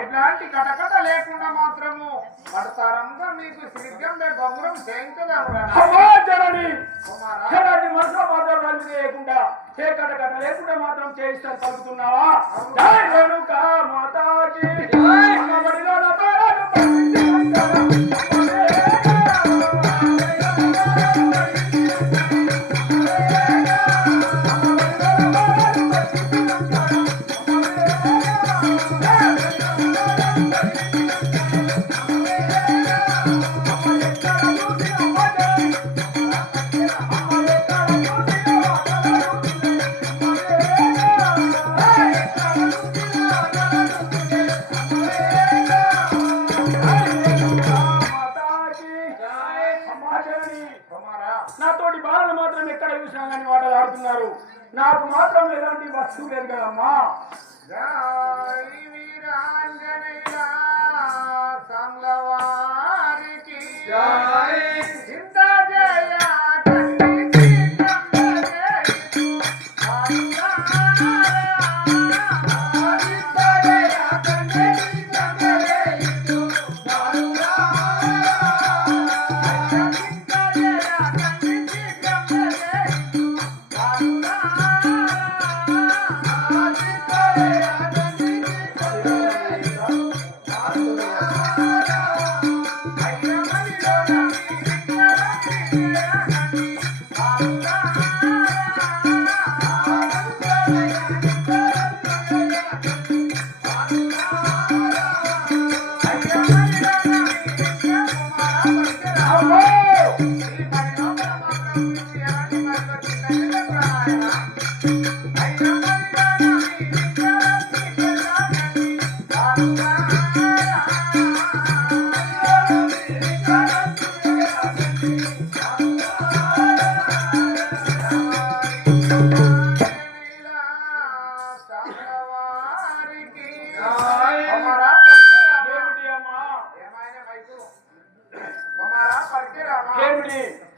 ఎట్లాంటి కటకట లేకుండా మాత్రము పడతారంగా మీకు శ్రీగం బొమ్మరం చేయించదాని మనసులో మాత్రం రంగు చేయకుండా చే కటకట లేకుండా మాత్రం చేయిస్తాను పలుకుతున్నావా మాతాకి నాతోటి బాలలు మాత్రం ఎక్కడ చూసినా కానీ వాటలు ఆడుతున్నారు. నాకు మాత్రం ఎలాంటి వస్తువు లేదు కదమ్మా.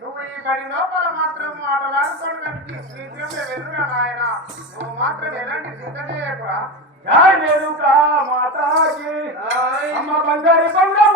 నువ్వు ఈ బడి లోపల మాత్రం ఆటలాడుకోవడానికి శీఘ్రంగా వెళ్ళురా నాయన. నువ్వు మాత్రం ఎలాంటి సిద్ధం చేయకురా. మాతాకి అమ్మ బంగారి బంగారు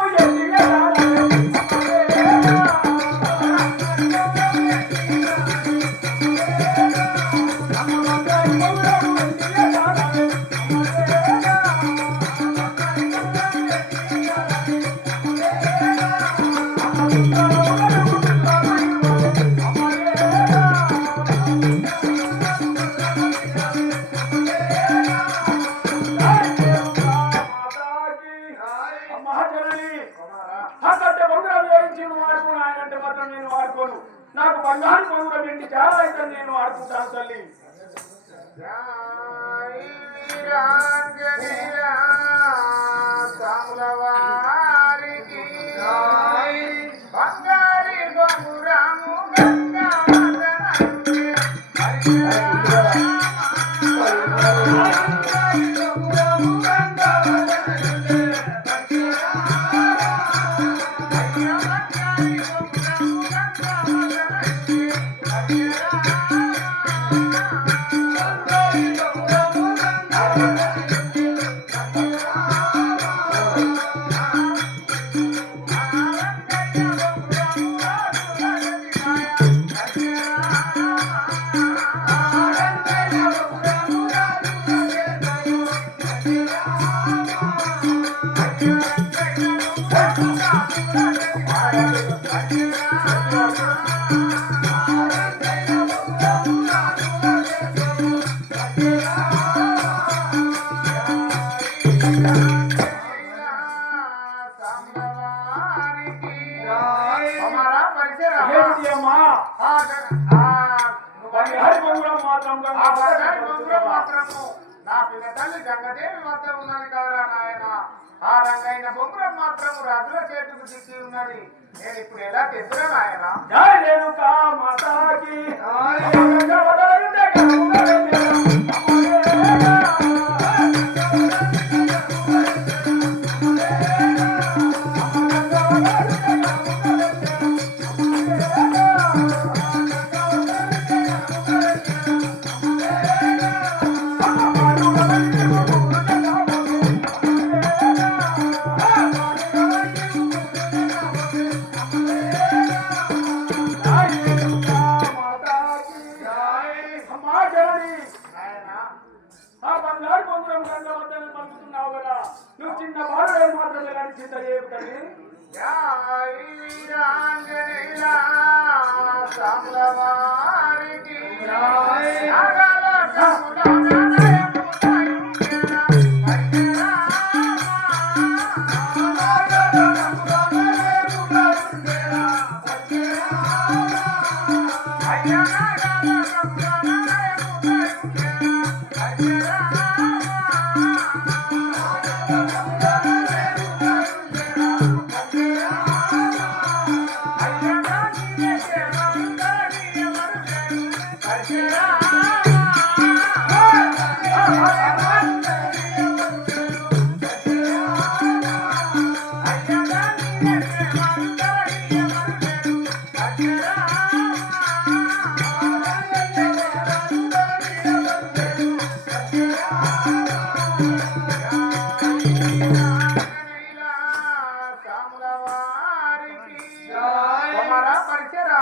నాకు బంగారు పొంగురం ఇంటి చాలా అయితే నేను ఆడుకుంటాను తల్లి. బంగారి బొంగురము నా పిల్ల తల్లి గంగదేవి వద్ద ఉన్నది కదరా నాయన. ఆ రంగైన బొంగురం మాత్రం రాజుల చేతుకు దిక్కి ఉన్నది. నేను ఇప్పుడు ఎలా తెస్తున్నా నాయన. ఆ బంగారు బొంగురం గంగ వద్దని పలుకుతున్నావు కదా, నువ్వు చిన్న బాలుడే మాత్రమే కానీ చింత చేయకు తల్లి. జై వీరాంజనేయ సాంబవారికి నాగాల కముల నయము దయుంకెరా అయ్యరా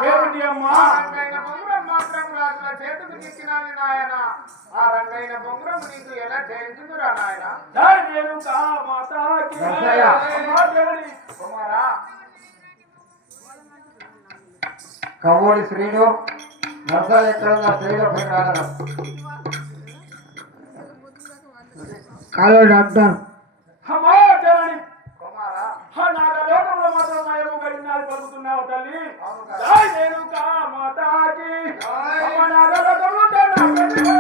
ఏమిటి అమ్మా? రంగైన బొంగురం మాత్రం రాజుల చేతుకు చిక్కినది నాయన. ఆ రంగైన బొంగురం నీకు ఎలా చేయించుదురా నాయన? జై రేణుకా మాతాకి అమ్మా జగని. కుమారా కవ్వోడి శ్రీను నర్సాలు ఎక్కడ శ్రీలో రాగలం కాలో డాక్టర్ అమ్మా జగని. కుమారా నాగలోకంలో మాత్రం నయము గడినాలు పలుకుతున్నావు తల్లి. అవును కదా. జై రేణుకా మాతాకి అమ్మ నాగలోకంలో ఉంటే నాకెందుకు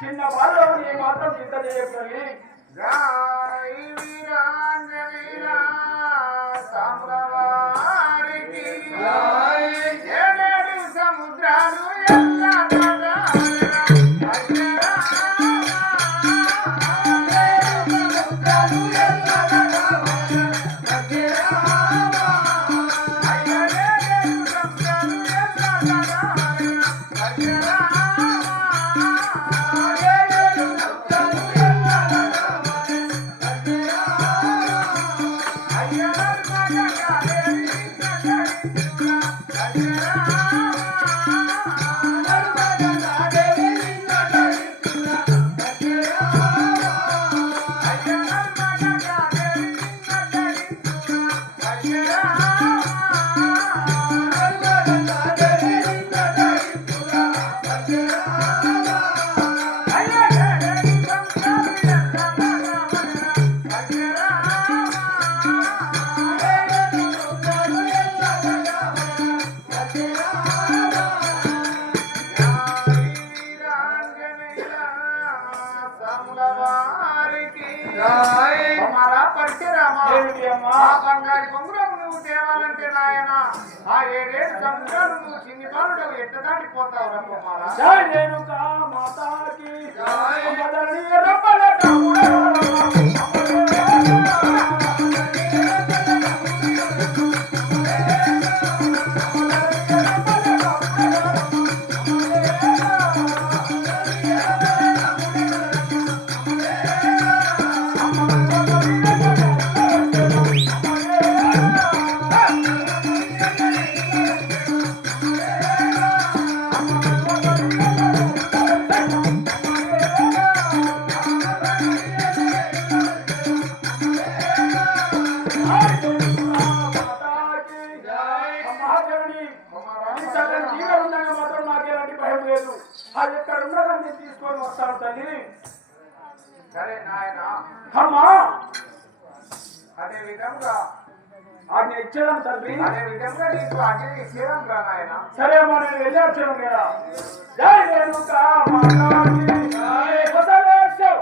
చిన్న బాలు మాత్రం చింత చేయకూడదు. జై వీరాంజనేయ సాంబవారికి ఏడేడు సముద్రాలు ఎల్లా బంగారు బొంగురం నువ్వు తేవాలంటే నాయన ఆ ఏడేడు సముద్రాలు నువ్వు చిన్ని బాలుడు ఎట్ట దాటిపోతావు రా కుమారా. జై రేణుకా మాతాకి అమ్మ ధరణి రప్పలట అది ఎక్కడ ఉన్నదని నేను తీసుకొని వస్తాను తల్లి. సరే నాయన అమ్మా అదే విధంగా ఆజ్ఞ ఇచ్చేదాను తండ్రి. అదే విధంగా నీకు ఆజ్ఞ ఇచ్చేదాం రా నాయన. సరే అమ్మా నేను వెళ్ళి వచ్చాను కదా. జై రేణుకా మాతాకి జై బసవేశ్వర.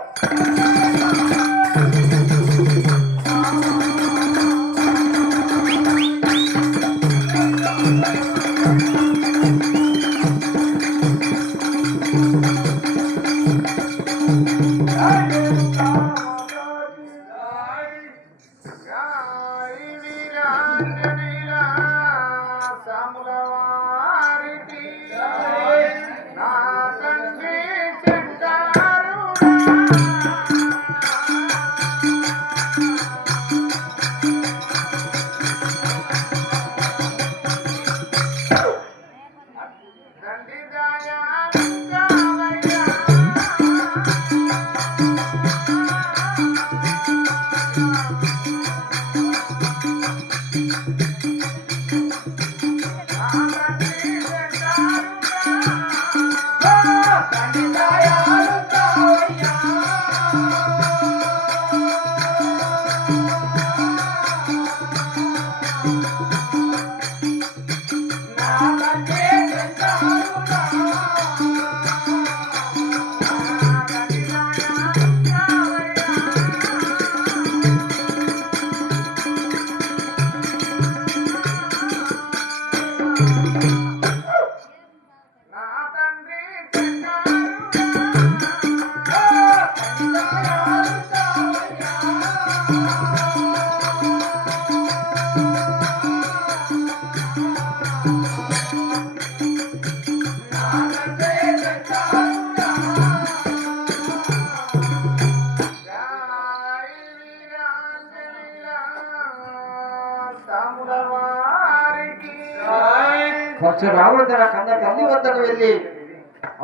పరశురాముడు తన కన్న తల్లి వద్దకు వెళ్ళి,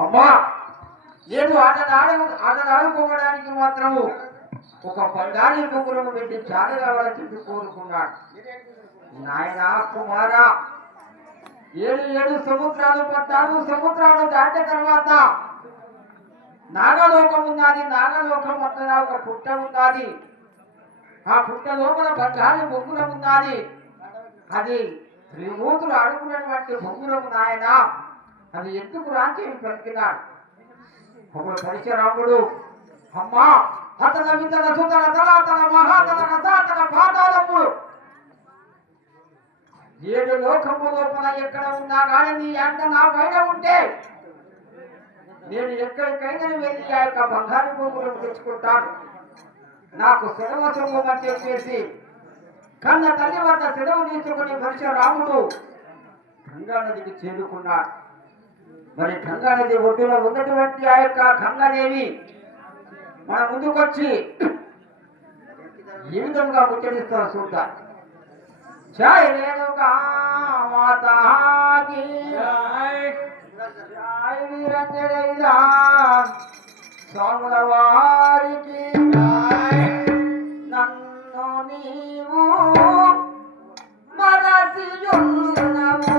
అమ్మా నేను ఆటలాడుకోవడానికి మాత్రము ఒక బంగారు బొంగురము పెట్టి చాలు కావాలని చెప్పి కోరుకున్నాడు. నాయన కుమారా, 7 సముద్రాలు 14 సముద్రాలు దాటిన తర్వాత నాగలోకం ఉన్నది. నాగలోకం మధ్యన ఒక పుట్ట ఉన్నది. ఆ పుట్ట లోపల బంగారు బొంగురం ఉన్నది. అది త్రిమూర్తులు ఆడుకున్నటువంటి బొంగురము నాయన. అది ఎందుకు రాంచి పలికినాడు. ఒక పరశురాముడు, అమ్మా అతన వితన సుతన తలాతన మహాతన రసాతన పాతాళములు 7 లోకము లోపల ఎక్కడ ఉన్నా కానీ నీ అంత నా పైన ఉంటే నేను ఎక్కడికైనా వెళ్ళి ఆ యొక్క బంగారు బొంగురం తెచ్చుకుంటాను. నాకు సెలవు సొమ్మని చెప్పేసి కన్న తల్లి వద్ద సెలవు తీసుకుని పరశురాముడు గంగా నదికి చేరుకున్నాడు. మరి గంగా నది ఒడ్డున ఉన్నటువంటి ఆ యొక్క గంగాదేవి మన ముందుకొచ్చి ఏ విధంగా ముచ్చరిస్తారు చూద్దాం. జై రేణుకా మాతాకి జై వీరంజనేయుడా స్వాముల వారికి నన్ను నీవు మరచియున్నవు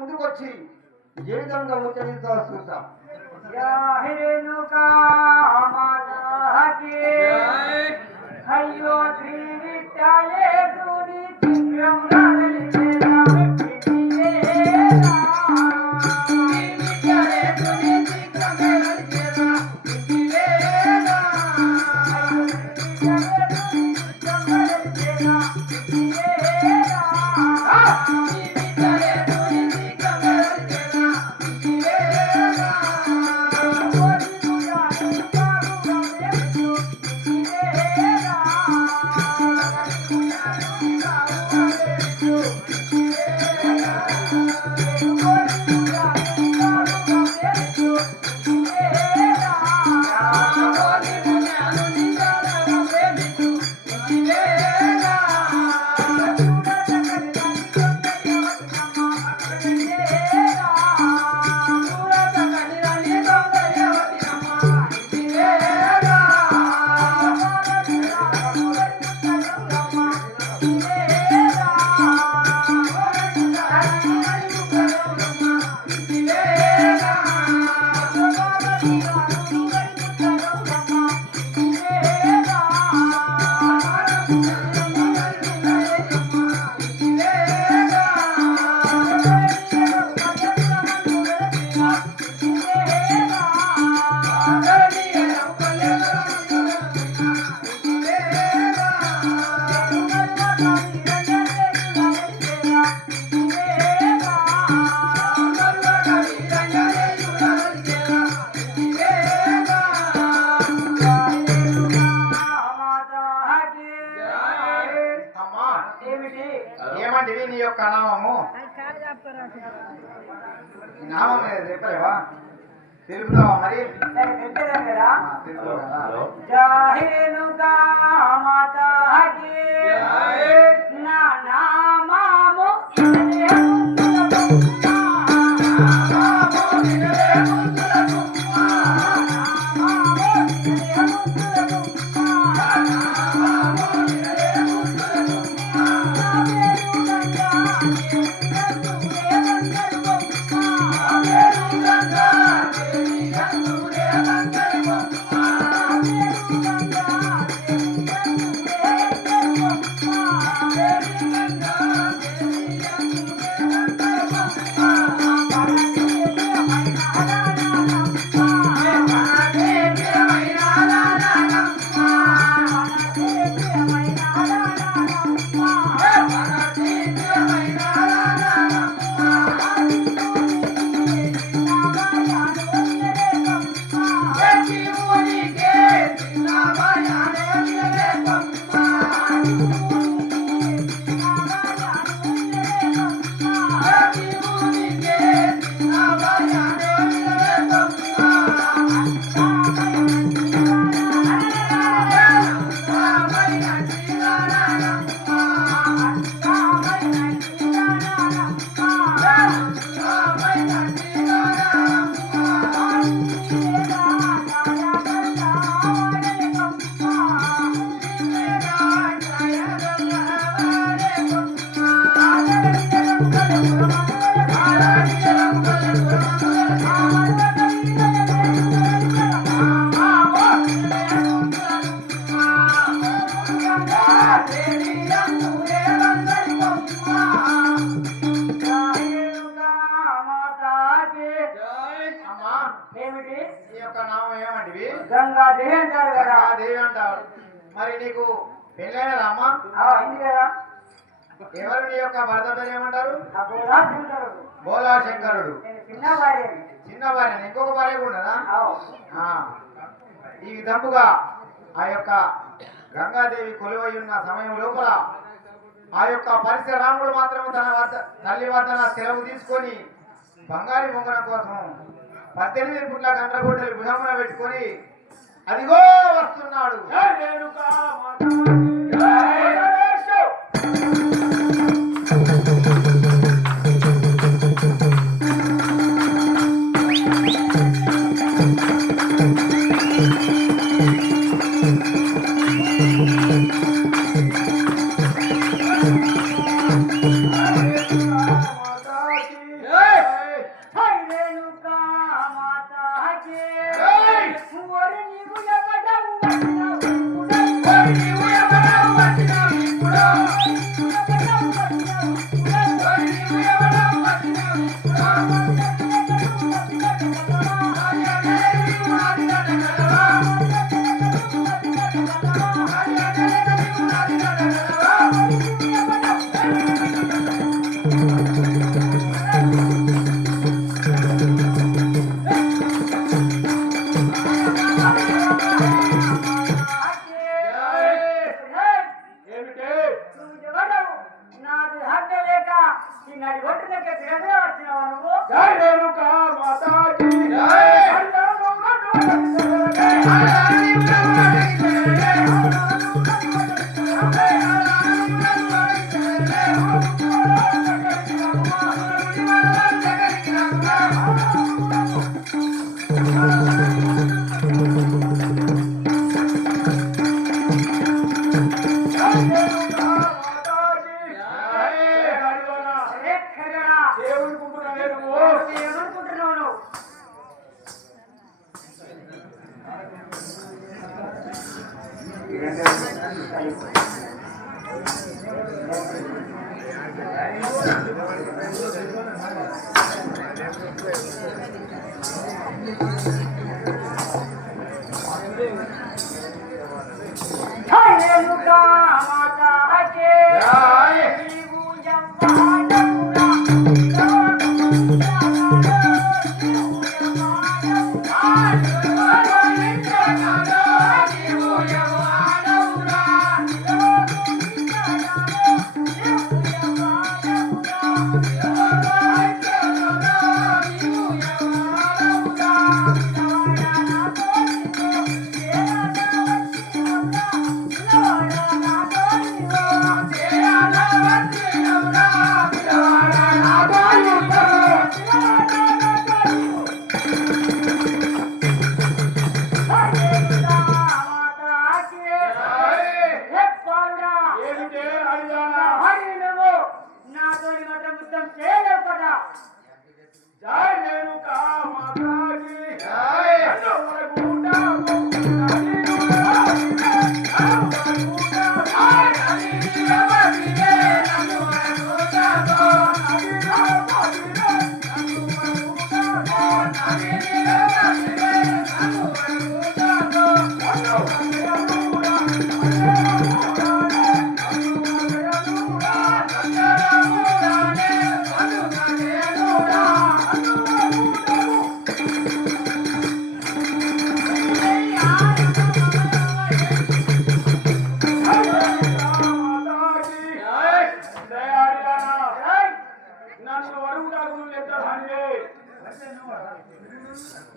ముందుకొచ్చి ఏ విధంగా ఉచ్చరిస్తారో చూద్దాం. అయ్యో శ్రీ విఠలే గురి చిత్రం నీ యొక్క నామము? నీ నామం మీద చెప్పలేవా? తెలుపుతావా మరి? తెలుపు కదా. జాహిరుగా మాతాకి నా నామము అమ్మా, ఏమిటి? ఈ యొక్క నామం ఏమంటివి? గంగాదేవి అంటారు కదా. దేవి అంటారు. మరి నీకు పెళ్ళైనదా అమ్మా? అయింది కదా. ఎవరు నీ యొక్క భర్త పేరు ఏమంటారు? నాకు రాజుంటారు. బోలా శంకరుడు. నేను చిన్న భార్యని. చిన్న భార్య, ఇంకొక భార్య కూడా ఉన్నదా? అవు. ఆ, ఈ విధముగా ఆ యొక్క గంగాదేవి కొలువై ఉన్న సమయం లోపల ఆ యొక్క పరశురాముడు మాత్రం తన వద్ద తల్లి వద్ద సెలవు తీసుకొని బంగారి బొంగరం కోసం 18 పుట్ల గండ్రగొడ్డలి భుజమున పెట్టుకొని అదిగో వస్తున్నాడు. జై రేణుకా మాతాకి జై గణేశు. జై రేణుకా మాతాకి Yeah.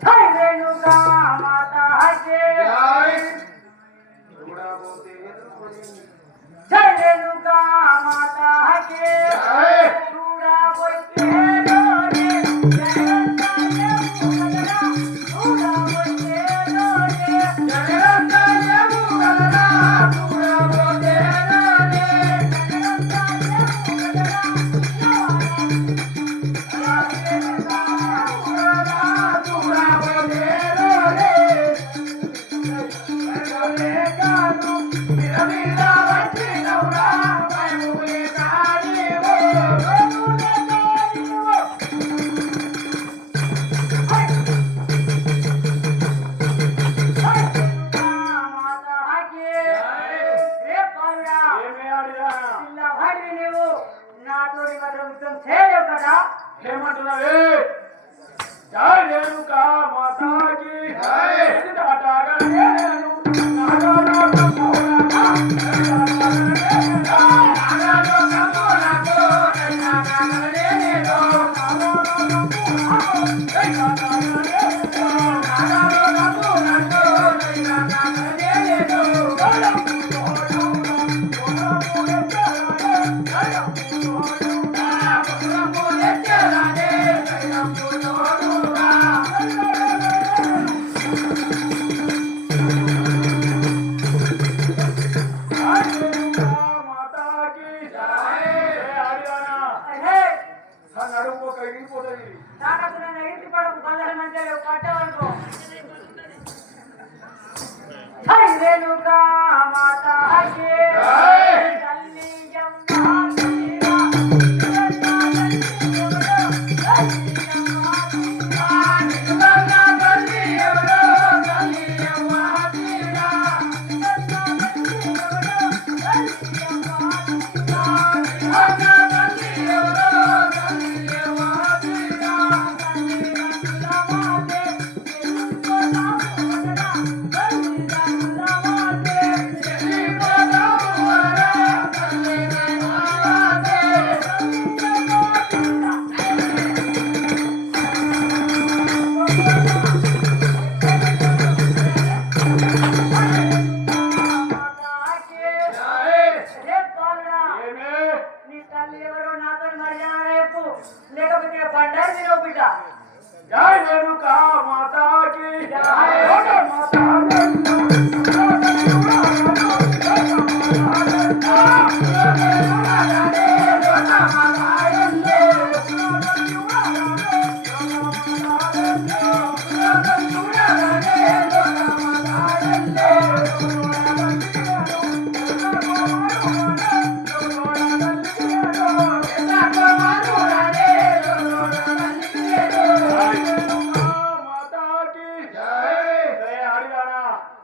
జై రేణుకా మాతాకి జై రేణుకా మాతాకి చూడబోతే లోనే చూడబోతే లోనే నాతోని మాత్రం యుద్ధం చేయలేవు కదా. ఏమంటున్నావే? జై రేణుకా మాతాకి దాటాగా నేను జై రేణుకా మాతాకి లేకపోతే బండారు తినవు బిడ్డ. జై రేణుకా మాతాకి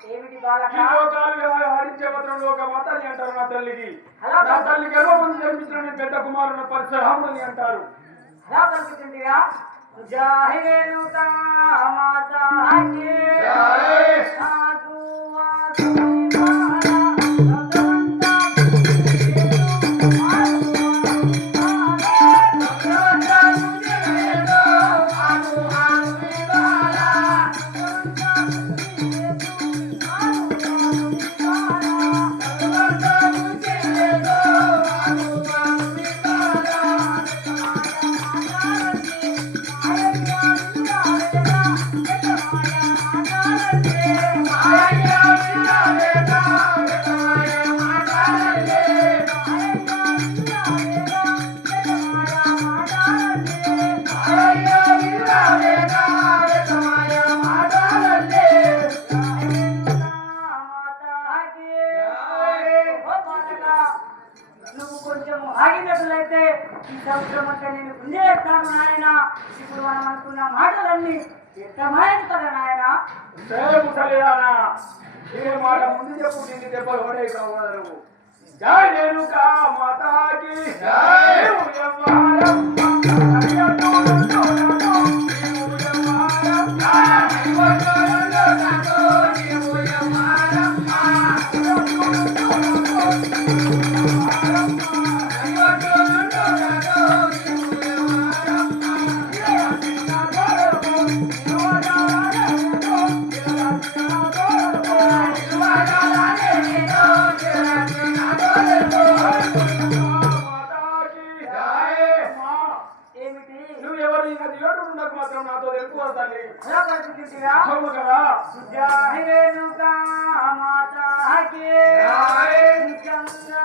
ఏమిటి బాలక? ఈ లోకాలు ఆడించే మాత్రంలో ఒక మాతాని అంటారు నా తల్లికి. నా తల్లికి ఎన్నో మంది జన్మించిన నేను పెద్ద కుమారుని పరశురాముని అంటారు. అలా కలుగుతుందిగా. జై రేణుకా మాతాకి సాధు వాసు నువ్వు కొంచెం ఆగినట్లయితే ఈ సంవత్సరం అంతా నేను గుంజేస్తాను నాయన. ఇప్పుడు మనం అనుకున్న మాటలన్నీ వ్యక్తమైన కదా నాయన. ముసలిదానా ఏ మాట ముందు చెప్పు, దీన్ని దెబ్బలు పడే కావాలి. జై రేణుకా మాతాకి తల్లి అయోగకు తింటివా అవును కదా జై రేణుకా మాతాకి జై. నిత్యంగా